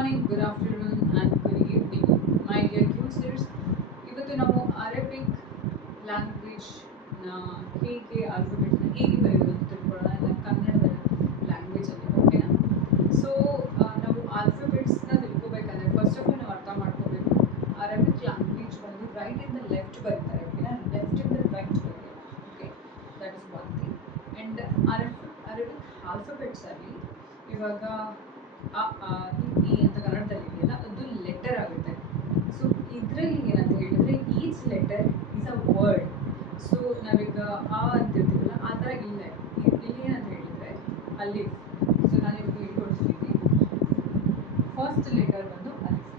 Morning, good afternoon and good evening my dear users. ಇವತ್ತು ನಾವು Arabic ಲ್ಯಾಂಗ್ವೇಜ್ನ ಆಲ್ಫಾಬೆಟ್ನ ಹೇಗೆ ಬರೆಯೋದು ಅಂತ ತಿಳ್ಕೊಳ್ಳೋಣ ನನ್ನ ಕನ್ನಡದ ಲ್ಯಾಂಗ್ವೇಜಲ್ಲಿ. ಓಕೆನಾ? ಸೊ ನಾವು ಆಲ್ಫಾಬೆಟ್ಸ್ನ ತಿಳ್ಕೊಬೇಕಂದ್ರೆ ಫಸ್ಟ್ ಆಫ್ ಆಲ್ ನಾವು ಅರ್ಥ ಮಾಡ್ಕೋಬೇಕು, ಅರೇಬಿಕ್ ಲ್ಯಾಂಗ್ವೇಜ್ ಬಂದು ರೈಟ್ ಇಂದ ಲೆಫ್ಟ್ ಬರೀತಾರೆ. ಓಕೆನಾ? ಲೆಫ್ಟ್ ಇಂದ ರೈಟ್ ಬರೆಯೋಲ್ಲ. Okay, that is one thing. And Arabic ಆಲ್ಫಾಬೆಟ್ಸಲ್ಲಿ ಇವಾಗ ಈ ಅಂತ ಕನ್ನಡದಲ್ಲಿ ಇದೆಯಲ್ಲ, ಅದು ಲೆಟರ್ ಆಗುತ್ತೆ. ಸೊ ಇದರಲ್ಲಿ ಏನಂತ ಹೇಳಿದ್ರೆ each letter is a word. So ನಾವೀಗ ಅಂತ ಇರ್ತೀವಲ್ಲ, ಆ ಥರ ಇಲ್ಲ. ಇಲ್ಲಿ ಏನಂತ ಹೇಳಿದರೆ ಅಲಿಫ್. ಸೊ ನಾನು ಇವಾಗ ಹೇಳ್ಕೊಡ್ತೀನಿ. ಫಸ್ಟ್ ಲೆಟರ್ ಬಂದು ಅಲಿಫ್.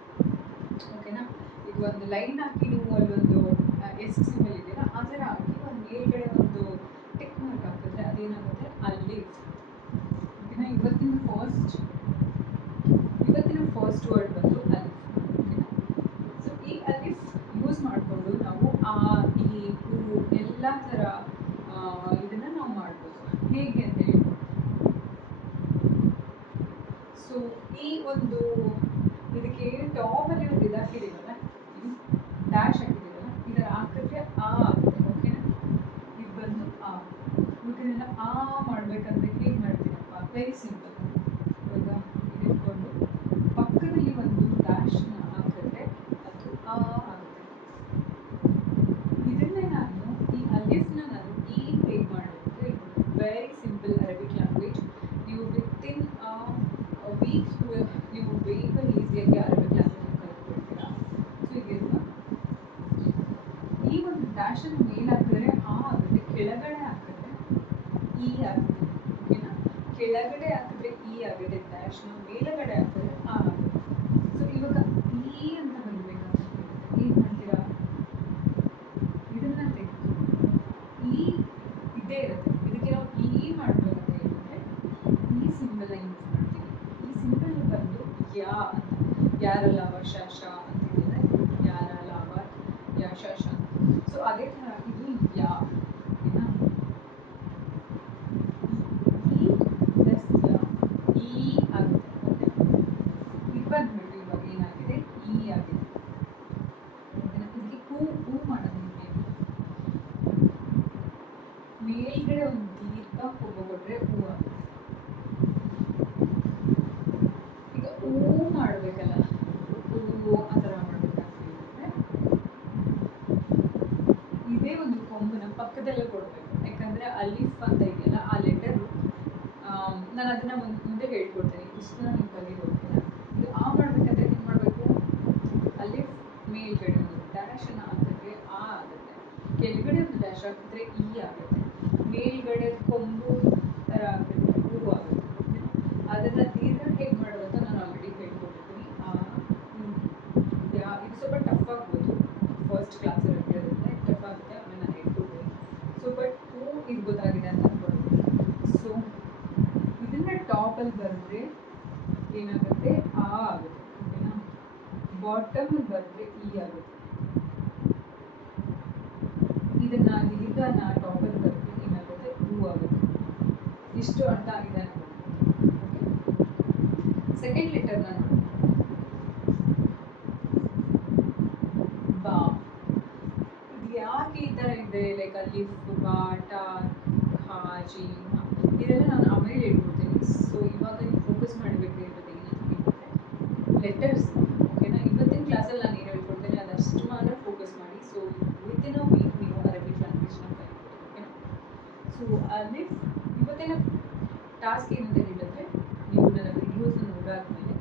ಓಕೆನಾ? ಈಗ ಒಂದು ಲೈನ್ ಹಾಕಿ ನೀವು ಅಲ್ಲೊಂದು ಎಸ್ ಸಿಂಬಲ್ ಇದೆಯಲ್ಲ, ಆ ಥರ ಹಾಕಿ ಒಂದು ಮೇಲ್ಗಡೆ ಒಂದು ಟಿಕ್ ಮಾರ್ಕ್ ಹಾಕಿದ್ರೆ ಅದೇನಾಗುತ್ತೆ ಅಲಿಫ್. ಓಕೆನಾ? ಇವತ್ತಿನ ಫಸ್ಟ್ ವರ್ಡ್ ಬಂದು ಅಲಿಫ್. ಓಕೆನಾ? ಸೊ ಈ ಅಲಿಫ್ ಯೂಸ್ ಮಾಡಿಕೊಂಡು ನಾವು ಆ ಈ ಉ ಎಲ್ಲ ಥರ ಇದನ್ನು ನಾವು ಮಾಡ್ಬೋದು. ಹೇಗೆ ಅಂತ ಹೇಳಿ, ಸೊ ಈ ಒಂದು ಇದಕ್ಕೆ ಟಾಪಲ್ಲಿ ಒಂದು ಇದು ಹಾಕಿದ್ದೀವಲ್ಲ, ಡ್ಯಾಶ್ ಹಾಕಿದ್ದೀವಲ್ಲ, ಇದರ ಹಾಕಿದ್ರೆ ಆ ಆಗುತ್ತೆ. ಓಕೆನಾ? ಇದು ಬಂದು ಆ. ಇದನ್ನೆಲ್ಲ ಆ ಮಾಡಬೇಕಂದ್ರೆ ಹೇಗೆ ಮಾಡ್ತೀನಪ್ಪ? Very simple. ಇವಾಗ ಇಟ್ಕೊಂಡು ಪಕ್ಕದಲ್ಲಿ ಒಂದು ಡ್ಯಾಶ್ನ ಹಾಕಿದ್ರೆ ಅದು ಆ ಆಗುತ್ತೆ. ಇದನ್ನೇ ನಾನು ಈ ಅಲಿಫ್ನ ನಾನು ಈ ಹೇಗೆ ಮಾಡೋದು? Very simple Arabic language. ನೀವು ವಿತಿನ್ ವೀಕ್ ನೀವು ಬೇಗ ಈಸಿಯಾಗಿ ಅರೇಬಿಕ್ ಲ್ಯಾಂಗ್ವೇಜ್ ಕಲ್ತ್ಕೊಳ್ತೀರಾ. ಸೊ ಈಗ ಈ ಒಂದು ಡ್ಯಾಶನ್ನು ಮೇಲೆ ಹಾಕಿದ್ರೆ ಆ ಆಗುತ್ತೆ, ಕೆಳಗಡೆ ಹಾಕಿದ್ರೆ ಈ ಆಗುತ್ತೆ. ಓಕೆನಾ? ಕೆಳಗಡೆ ಹಾಕಿದ್ರೆ ಈ ಆಗುತ್ತೆ ಡ್ಯಾಶ್ನ, ಮೇಲುಗಡೆ ಹಾಕಿದ್ರೆ ಆ ಆಗುತ್ತೆ. ಸೊ ಇವಾಗ ಈ ಅಂತ ಬರಬೇಕಂತ ಏನು ಮಾಡ್ತೀರಾ? ಇದನ್ನ ತೆಗೆದು ಈ ಇದೇ ಇರುತ್ತೆ, ಇದಕ್ಕೆ ನಾವು ಈ ಮಾಡಬೇಕಂತ ಹೇಳಿದ್ರೆ ಈ ಸಿಂಬಲ್ನ ಯೂಸ್ ಮಾಡ್ತೀವಿ. ಈ ಸಿಂಬಲ್ ಬಂದು ಯಾ ಅಂತ, ಯಾರಲ್ಲ ಶಾಶ ಅಂತ ಹೇಳಿದ್ರೆ ಯಾರಲ್ಲ ಯಾ ಶಾಶ. ಸೊ ಅದೇ ಥರ ಇದು ಯಾ. ಓಕೆನಾ? ಈ ಪ್ಲಸ್ ಯಾ ಈ ಆಗುತ್ತೆ. ಓಕೆನಾ? ಇದು ಬಂದ್ಬಿಟ್ಟು ಇವಾಗ ಏನಾಗಿದೆ? ಈ ಆಗಿದೆ. ಓಕೆನಾ? ಇದಕ್ಕೆ ಹೂ ಮಾಡೋದು ಹೇಗೆ? ಮೇಲ್ಗಡೆ ಒಂದು ದೀರ್ಘ ಕೊಬ್ಬು ಕೊಟ್ಟರೆ ಹೂ ಆಗುತ್ತೆ. ಈಗ ಹೂ ಮಾಡಬೇಕಲ್ಲ, ಹೂ ಆ ಥರ ಮಾಡಬೇಕಂತ ಹೇಳಿದ್ರೆ ಇದೇ ಒಂದು ಕೊಂಬನ ಪಕ್ಕದಲ್ಲೇ ಕೊಡಬೇಕು. ಯಾಕಂದರೆ ಅಲಿಫ್ ಅಂತ ಇದೆಯಲ್ಲ, ಆ ಲೆಟರು ನಾನು ಅದನ್ನು ಮುಂದೆ ಹೇಳ್ಕೊಡ್ತೇನೆ. ಇಷ್ಟನ್ನ ನೀವು ಕಲಿಯೋಕೆ ಇದು ಆ ಮಾಡಬೇಕಂದ್ರೆ ಏನು ಮಾಡಬೇಕು? ಅಲಿಫ್ ಮೇಲ್ಗಡೆ ಒಂದು ಡ್ಯಾಶನ್ನು ಹಾಕಿದ್ರೆ ಆ ಆಗುತ್ತೆ, ಕೆಳಗಡೆ ಒಂದು ಡ್ಯಾಶ್ ಹಾಕಿದ್ರೆ ಈ ಆಗುತ್ತೆ, ಮೇಲ್ಗಡೆ ಕೊಂಬು ಥರ ಹಾಕಿದ್ರೆ ಹೂ ಆಗುತ್ತೆ. ಅದನ್ನು ದೀರ್ಘ ಹೇಗೆ ಮಾಡೋದು ಅಂತ ನಾನು ಆಲ್ರೆಡಿ ಹೇಳ್ಕೊಟ್ಟಿದ್ದೀನಿ. ಇದು ಸ್ವಲ್ಪ ಟಫ್ ಆಗ್ಬೋದು, ಫಸ್ಟ್ ಕ್ಲಾಸಲ್ಲಿ ಇರೋದ್ರಿಂದ ಟಫ್ ಆಗುತ್ತೆ, ಆಮೇಲೆ ನಾನು ಹೇಳ್ಕೊಡ್ತೀನಿ. ಸೊ ಬಟ್ ಹೂ ಇದು ಗೊತ್ತಾಗಿದೆ ಅಂತ ಅನ್ಕೊಳ್ತೀನಿ. ಸೊ ಇದನ್ನ ಟಾಪಲ್ಲಿ ಬರೆದ್ರೆ ಏನಾಗುತ್ತೆ? ಆ ಆಗುತ್ತೆ. ಓಕೆನಾ? ಬಾಟಮಲ್ಲಿ ಬರೆದ್ರೆ ಈ ಆಗುತ್ತೆ. ಇದನ್ನ ದೀರ್ಘನ ಟಾಪಲ್ಲಿ ಬರೆದ್ರೆ ಏನಾಗುತ್ತೆ? ಹೂ ಆಗುತ್ತೆ. ಇಷ್ಟು ಅರ್ಥ ಆಗಿದೆ ಅನ್ಕೊಳ್ತೀನಿ. ಓಕೆ, ಸೆಕೆಂಡ್ ಲೆಟರ್ನ ನೋಡಿ. ಬಾ. ಇದು ಯಾಕೆ ಈ ಥರ ಇದೆ? ಲೈಕ್ ಅಲಿಫ್, ಬಾ, ಟಾ, ಖಾ, ಜಿ, ಇದೆಲ್ಲ ನಾನು ಆಮೇಲೆ ಹೇಳ್ಕೊಡ್ತೀನಿ. ಸೊ ಇವಾಗ ನೀವು ಫೋಕಸ್ ಮಾಡಬೇಕಾಗಿರೋದು ಏನಂತ ಹೇಳಿದ್ರೆ ಲೆಟರ್ಸ್. ಓಕೆನಾ? ಇವತ್ತಿನ ಕ್ಲಾಸಲ್ಲಿ ನಾನು ಏನು ಹೇಳ್ಕೊಡ್ತೇನೆ ಅದಷ್ಟು ಮಾತ್ರ ಫೋಕಸ್ ಮಾಡಿ. ಸೊ ವಿತಿನ್ ಅ ವೀಕ್ ನೀವು ಅರೇಬಿಕ್ ಲ್ಯಾಂಗ್ವೇಜ್ನ ಕಲಿಬೋದು. ಓಕೆನಾ? ಸೊ ಅಲಿಫ್ ಇವತ್ತಿನ ಟಾಸ್ಕ್ ಏನಂತ ಹೇಳಿದ್ರೆ, ನೀವು ನನ್ನ ವಿಡಿಯೋಸ್ನ ನೋಡಾದ್ಮೇಲೆ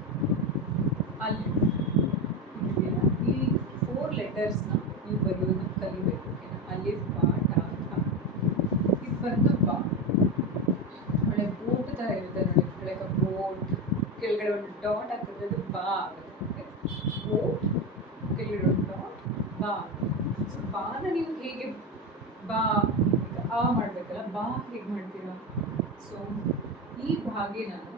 ಅಲಿಫ್ ಇದೆಯಲ್ಲ, ಈ 4 ಲೆಟರ್ಸ್ನ ನೀವು ಬರೆಯೋದನ್ನ ಕಲಿಬೇಕು. ಓಕೆನಾ? ಅಲಿಫ್, ಬಾ, ಟಾ, ಖಾ. ಇದು ಬಂದು ಬಾ. ಒಳ್ಳೆ ಬೋಟ್ ಥರ ಇರುತ್ತೆ ನೋಡಿ, ಲೈಕ್ ಬೋಟ್. ಕೆಳಗಡೆ ಒಂದು ಡಾಟ್ ಹಾಕಿದ್ರೆ ಅದು ಬಾ ಆಗುತ್ತೆ. ಬೋಟ್ ಕೆಳಗಡೆ ಒಂದು ಡಾಟ್, ಬಾ. ಸೊ ಬಾನ ನೀವು ಹೇಗೆ ಬಾ ಆ ಮಾಡಬೇಕಲ್ಲ, ಬಾ ಹೇಗೆ ಮಾಡ್ತೀರಾ? ಸೊ ಈ ಬಾಗೆ ನಾನು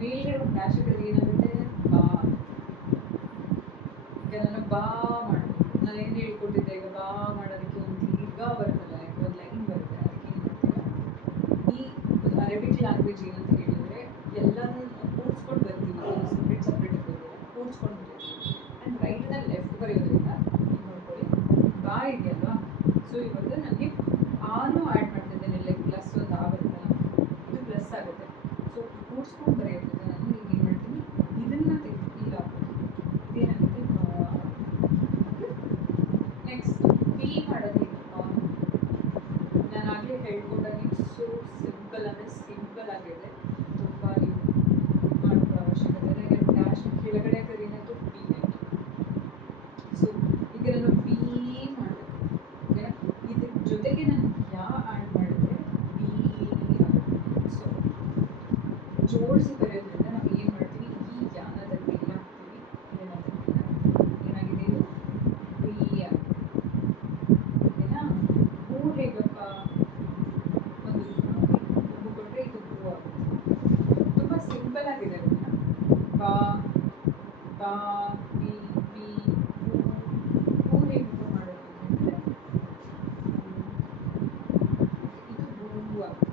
ಮೇಲ್ಗಡೆ ಒಂದು ಡ್ಯಾಶ್ ಹಾಕಿದ್ರೆ ಏನಾಗುತ್ತೆ? ಬಾ. ಈಗ ನಾನು ಬಾ ಮಾಡಬೇಕು. ನಾನು ಏನು ಹೇಳ್ಕೊಟ್ಟಿದ್ದೆ? ಈಗ ಬಾ ಮಾಡೋದಕ್ಕೆ ಒಂದು ದೀರ್ಘ ಬರುತ್ತಲ್ಲ, ಲೈಕ್ ಒಂದು ಲೈನ್ ಬರುತ್ತೆ. ಅದಕ್ಕೆ ಏನು ಮಾಡ್ತೀರಾ? ಈ ಅರೇಬಿಕ್ ಲ್ಯಾಂಗ್ವೇಜ್ ಏನಂತ ಹೇಳಿದರೆ ಎಲ್ಲನೂ ಕೂಡಿಸ್ಕೊಂಡು ಬರ್ತೀವಿ. ಜೋಡಿಸಿ ಬರೆಯೋದ್ರಿಂದ ನಾವು ಏನು ಮಾಡ್ತೀವಿ, ಈ ಯಾನದಲ್ಲಿ ಮೇಲೆ ಹಾಕ್ತೀವಿ, ಏನಾಗಿದೆ ಇದು ಬಿಯ. ಓಕೆನಾ? ಹೂ ಹೇಗಪ್ಪ, ಒಂದು ಹೂ ಕೊಟ್ಟರೆ ಇದು ಹೂ ಆಗುತ್ತೆ. ತುಂಬ ಸಿಂಪಲ್ ಆಗಿದೆ ಅದನ್ನ. ಬಾ ಬಾ ಬಿ ಬಿ ಹೂ. ಹೂ ಹೇಗೆ ಮಾಡೋದು ಅಂದರೆ ಇದು ಹೂವು ಆಗುತ್ತೆ.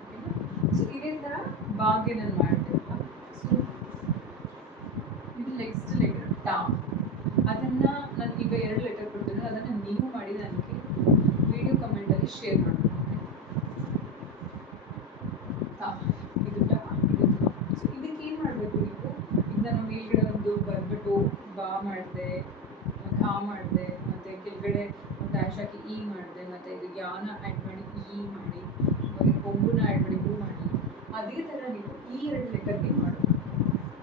ಓಕೆನಾ? ಸೊ ಇದೇ ಥರ ಬಾಗೆ ನಾನು ಮಾಡ್ತೇನಲ್ಲ. ಸೊ ಇದು ನೆಕ್ಸ್ಟ್ ಲೆಟರ್ ಟಾ. ಅದನ್ನು ನಾನು ಈಗ 2 ಲೆಟರ್ ಕೊಡ್ತೀನಿ, ಅದನ್ನು ನೀವು ಮಾಡಿ ನನಗೆ ವಿಡಿಯೋ ಕಮೆಂಟಲ್ಲಿ ಶೇರ್ ಮಾಡಬೇಕು. ತಾ, ಇದು ಟಾ, ಇದು ತಾ. ಸೊ ಇದಕ್ಕೆ ಏನು ಮಾಡಬೇಕು ನೀವು, ಈಗ ನಾನು ಮೇಲ್ಗಡೆ ಒಂದು ಬರ್ಬಿಟ್ಟು ಬಾ ಮಾಡಿದೆ, ಆ ಮಾಡಿದೆ, ಮತ್ತು ಕೆಳಗಡೆ ಡ್ಯಾಶ್ ಹಾಕಿ ಇ ಮಾಡಿದೆ, ಮತ್ತು ಇದು ಯಾನ ಆ್ಯಡ್ ಮಾಡಿ ಇ ಮಾಡಿ, ಮತ್ತು ಕೊಂಬುನ ಆ್ಯಡ್ ಮಾಡಿ ಹೂ ಮಾಡಿ. ಅದೇ ಥರ ನೀವು ಈ 2 ಲೆಟರ್ಗೆ ಮಾಡಬೇಕು.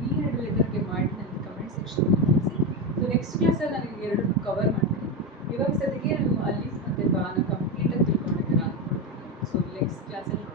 ಈ 2 ಲೆಟರ್ಗೆ ಮಾಡಿ ನನಗೆ ಕಮೆಂಟ್ ಸೆಕ್ಷನಲ್ಲಿ ತಿಳಿಸಿ. ಸೊ ನೆಕ್ಸ್ಟ್ ಕ್ಲಾಸಲ್ಲಿ ನಾನು ಇದು 2 ಕವರ್ ಮಾಡ್ತೀನಿ. ಇವಾಗ ಸದ್ಯಕ್ಕೆ ನಾನು ಅಲಿಫ್ ಮತ್ತು ಬಾನ ಕಂಪ್ಲೀಟಾಗಿ ತಿಳ್ಕೊಂಡಿದ್ದೀರಾ ಅಂದ್ಕೊಳ್ತೀನಿ. ಸೊ ನೆಕ್ಸ್ಟ್ ಕ್ಲಾಸಲ್ಲಿ